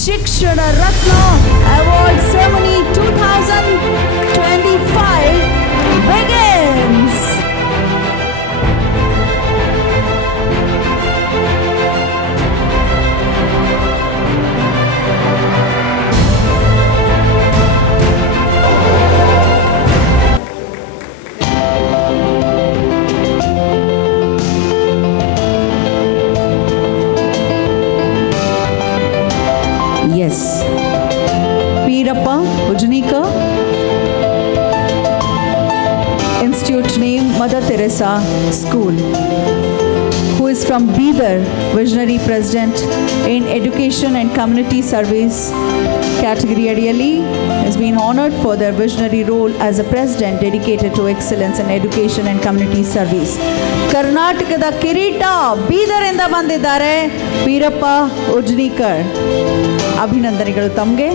Shikshana Ratna Award Ceremony 2025 begins. Yes, Veerappa Ujjanikar, Institute name Mother Teresa School, who is from Bidar, Visionary President in Education and Community Service category adiyalli, has been honored for their visionary role as a president dedicated to excellence in education and community service. ಕರ್ನಾಟಕದ ಕಿರೀಟ ಬೀದರಿಂದ ಬಂದಿದ್ದಾರೆ ವೀರಪ್ಪ ಉಜ್ಜನಿಕರ್. ಅಭಿನಂದನೆಗಳು ತಮಗೆ.